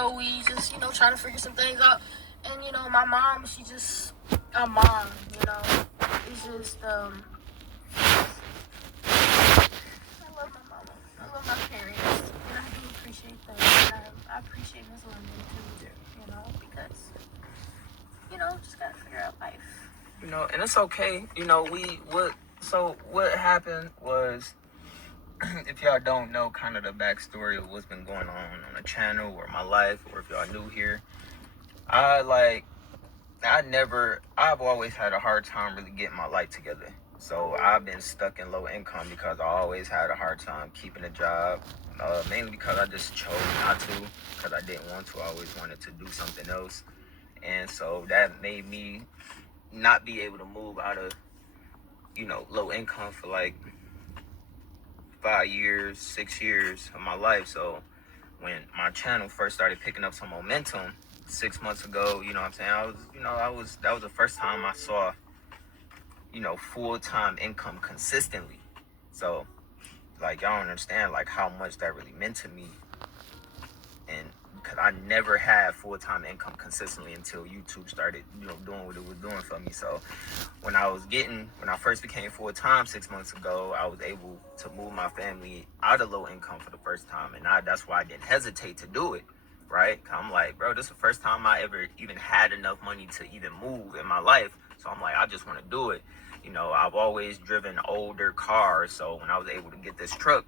know, we just, trying to figure some things out. And, my mom, she just a mom, It's just, I love my mama. I love my parents. And I do appreciate them. And I appreciate Miss London, too, because, just gotta figure out life. And it's okay. What happened was, if y'all don't know kind of the backstory of what's been going on the channel or my life, or if y'all new here, I've always had a hard time really getting my life together. So I've been stuck in low income because I always had a hard time keeping a job, mainly because I just chose not to, because I didn't want to. I always wanted to do something else. And so that made me not be able to move out of, low income for like 5 years, 6 years of my life. So when my channel first started picking up some momentum 6 months ago, you know what I'm saying? That was the first time I saw, full-time income consistently. So like, y'all don't understand like how much that really meant to me. And because I never had full-time income consistently until YouTube started, doing what it was doing for me. So when I first became full-time 6 months ago, I was able to move my family out of low income for the first time. And that's why I didn't hesitate to do it, right? I'm like, bro, this is the first time I ever even had enough money to even move in my life. So I'm like, I just want to do it. I've always driven older cars. So when I was able to get this truck,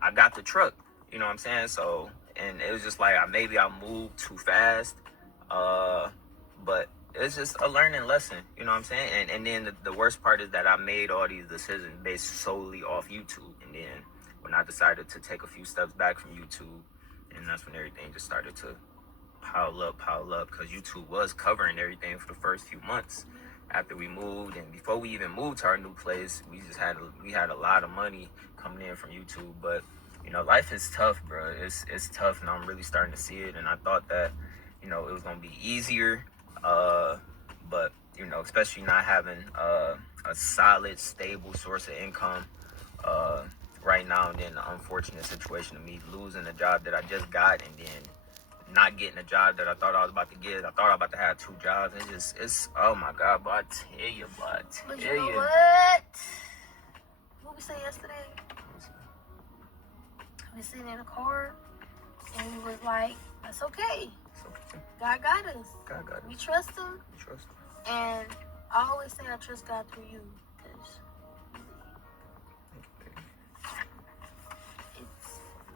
I got the truck. You know what I'm saying? So, and it was just like, maybe I moved too fast. But it's just a learning lesson. You know what I'm saying? And then the worst part is that I made all these decisions based solely off YouTube. And then when I decided to take a few steps back from YouTube, and that's when everything just started to pile up. Because YouTube was covering everything for the first few months after we moved. And before we even moved to our new place, we had a lot of money coming in from YouTube. But life is tough, bro. It's tough, and I'm really starting to see it. And I thought that, it was gonna be easier, but especially not having a solid, stable source of income right now, and then the unfortunate situation of me losing the job that I just got, and then not getting a job that I thought I was about to get. I thought I was about to have 2 jobs. It's oh my God, but I tell you, But you know what? What we say yesterday? We sitting in a car, and we was like, "That's okay. God got us. God got us. We trust Him. And I always say I trust God through you, because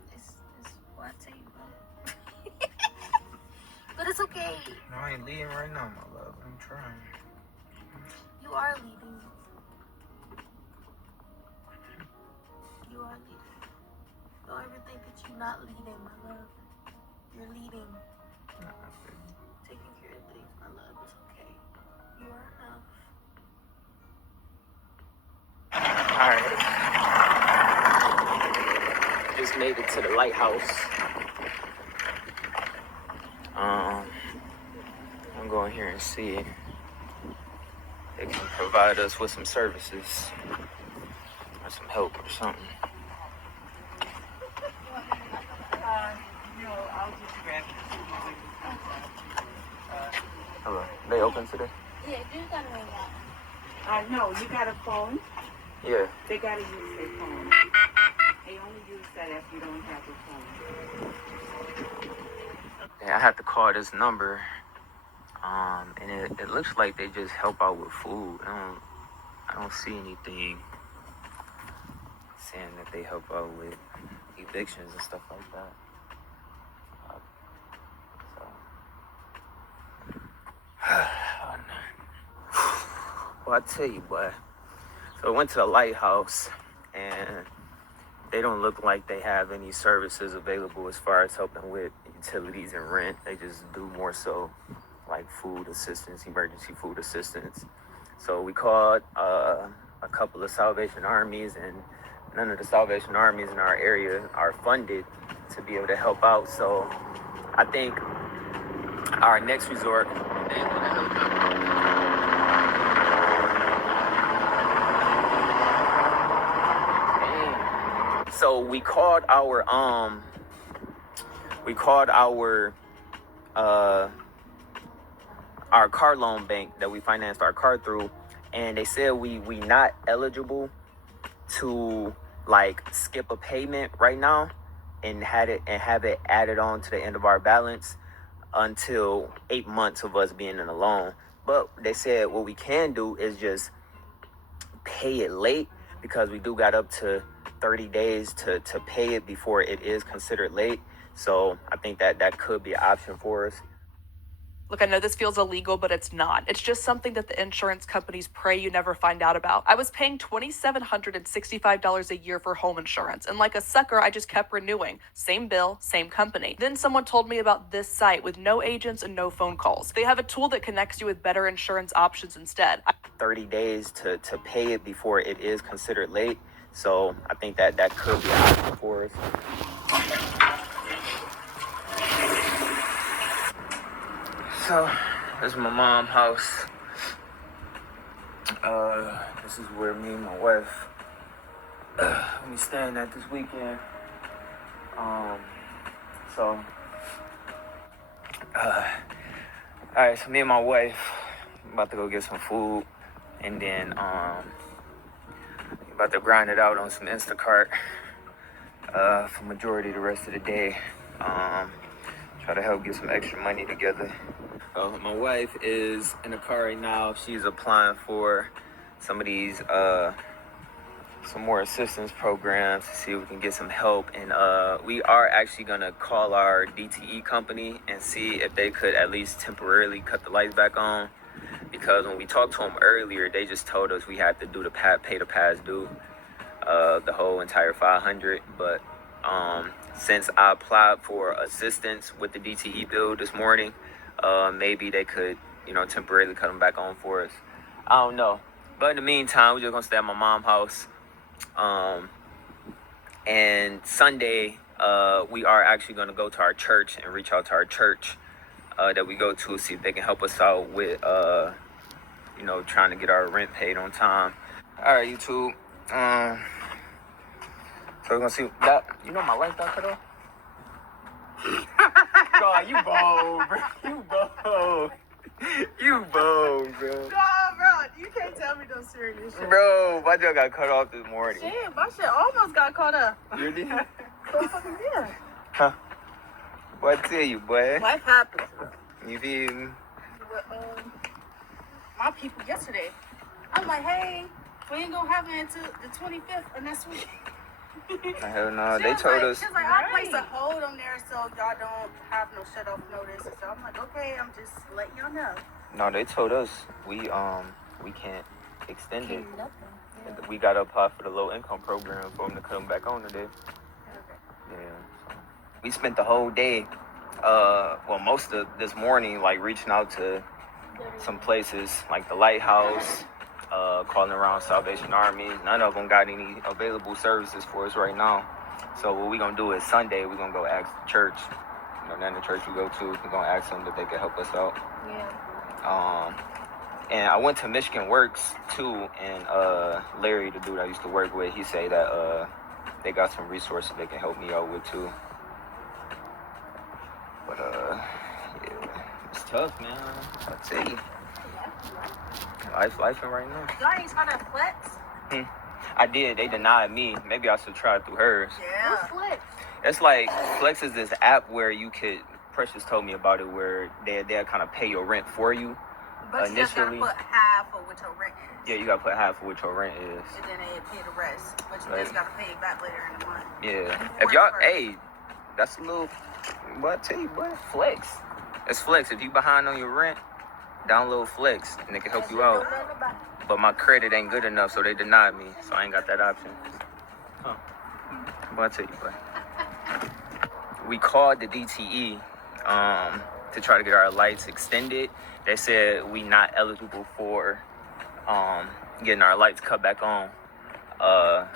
it's what I tell you, bro. But it's okay. No, I ain't leading right now, my love. I'm trying. You are leading. You are leading. Don't ever think that you're not leading, my love. You're leading. Taking care of things, my love. It's okay. You are enough. Alright. Just made it to the lighthouse. I'm going here and see if they can provide us with some services or some help or something. I'll just grab it. Hello. They open today? Yeah, you gotta ring that. No, you got a phone? Yeah. They gotta use their phone. They only use that if you don't have a phone. Yeah, I had to call this number. And it looks like they just help out with food. I don't see anything saying that they help out with evictions and stuff like that. Well, I tell you what. So I went to the lighthouse, and they don't look like they have any services available as far as helping with utilities and rent. They just do more so like food assistance, emergency food assistance. So we called a couple of Salvation Armies, and none of the Salvation Armies in our area are funded to be able to help out. So I think our next resort, they want to help out. So we called our our car loan bank that we financed our car through, and they said we not eligible to like skip a payment right now and have it added on to the end of our balance until 8 months of us being in a loan. But they said what we can do is just pay it late, because we do got up to 30 days to pay it before it is considered late. So I think that could be an option for us. Look, I know this feels illegal, but it's not. It's just something that the insurance companies pray you never find out about. I was paying $2,765 a year for home insurance, and like a sucker, I just kept renewing. Same bill, same company. Then someone told me about this site with no agents and no phone calls. They have a tool that connects you with better insurance options instead. 30 days to pay it before it is considered late. So I think that could be an option for us. So, this is my mom's house. This is where me and my wife we staying at this weekend. Alright, so me and my wife about to go get some food, and then about to grind it out on some Instacart for majority of the rest of the day. Try to help get some extra money together. My wife is in the car right now. She's applying for some of these, some more assistance programs to see if we can get some help. And we are actually gonna call our DTE company and see if they could at least temporarily cut the lights back on. Because when we talked to them earlier, they just told us we had to do pay the past due, the whole entire $500. But since I applied for assistance with the DTE bill this morning, maybe they could, temporarily cut them back on for us. I don't know. But in the meantime, we're just gonna stay at my mom's house. And Sunday, we are actually gonna go to our church and reach out to our church that we go to, see if they can help us out with, trying to get our rent paid on time. All right, YouTube. So we're gonna see that. My lights got cut off. God, you bold, bro. You bold, bro. God, bro, you can't tell me no serious shit. Bro, my job got cut off this morning. Shit, my shit almost got caught up. You did? So fucking yeah. Huh? What I tell you, boy? Life happens. You feel me? With, my people yesterday, I'm like, hey, we ain't gonna have it until the 25th of next week. Hell no, they told us. She's like, I'll place a hold on there so y'all don't have no shut off notice. So I'm like, okay, I'm just letting y'all know. No, they told us we can't extend it. Nothing. We gotta apply for the low income program for them to come back on today. Okay. Yeah. So we spent the whole day, most of this morning, like reaching out to some places like the Lighthouse, calling around Salvation Army. None of them got any available services for us right now. So what we're gonna do is Sunday we're gonna go ask the church. Then the church we go to, we're gonna ask them that they can help us out. Yeah. And I went to Michigan Works too, and Larry, the dude I used to work with, he said that they got some resources they can help me out with too. But yeah, it's tough, man. I tell you. Life's right now. Y'all ain't trying to flex? I did. They denied me. Maybe I should try it through hers. Yeah. What's flex? It's like Flex is this app where you could. Precious told me about it, where they'll kind of pay your rent for you. But you just gotta put half of what your rent is. Yeah, you gotta put half of what your rent is. And then they pay the rest. But you just gotta pay it back later in the month. Yeah. If y'all, hey, that's a little. But I tell you what, Flex. It's Flex. If you behind on your rent, download Flex and they can help you out. But my credit ain't good enough, so they denied me. So I ain't got that option. Huh. But I tell you what. We called the DTE to try to get our lights extended. They said we not eligible for getting our lights cut back on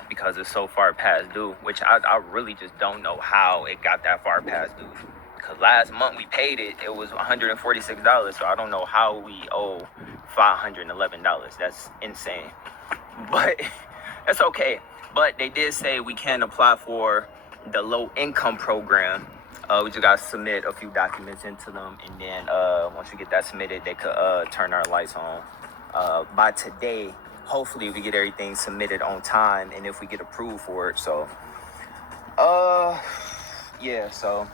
because it's so far past due, which I really just don't know how it got that far past due. Because last month we paid it, it was $146, so I don't know how we owe $511. That's insane. But it's okay. But they did say we can apply for the low income program We just gotta submit a few documents into them, and then once we get that submitted, they could turn our lights on. By today, hopefully we get everything submitted on time, and if we get approved for it. So yeah, so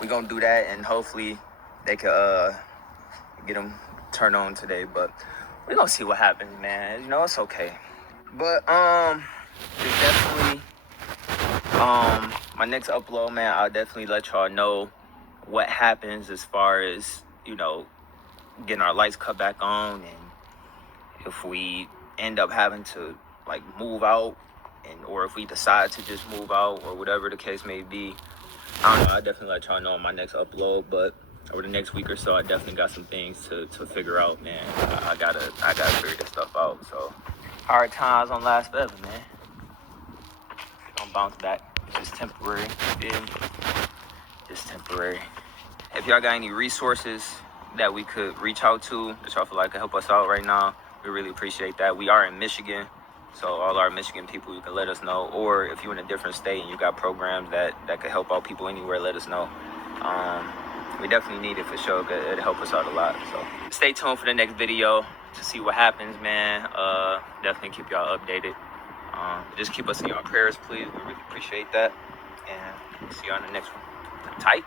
we gonna do that, and hopefully they could get them turned on today. But we're gonna see what happens, man. You know, it's okay. But it's definitely my next upload, man, I'll definitely let y'all know what happens as far as, you know, getting our lights cut back on, and if we end up having to like move out, and or if we decide to just move out, or whatever the case may be. I don't know, I'll definitely let y'all know on my next upload, but over the next week or so, I definitely got some things to figure out, man. I gotta figure this stuff out. So hard times don't last forever, man. Don't bounce back. It's just temporary. Yeah. Just temporary. If y'all got any resources that we could reach out to, that y'all feel like could help us out right now, we really appreciate that. We are in Michigan, so all our Michigan people, you can let us know. Or if you're in a different state and you got programs that could help out people anywhere, let us know. We definitely need it for sure. It'll help us out a lot. So stay tuned for the next video to see what happens, man. Definitely keep y'all updated. Just keep us in your prayers, please. We really appreciate that. And see you on the next one. Tight.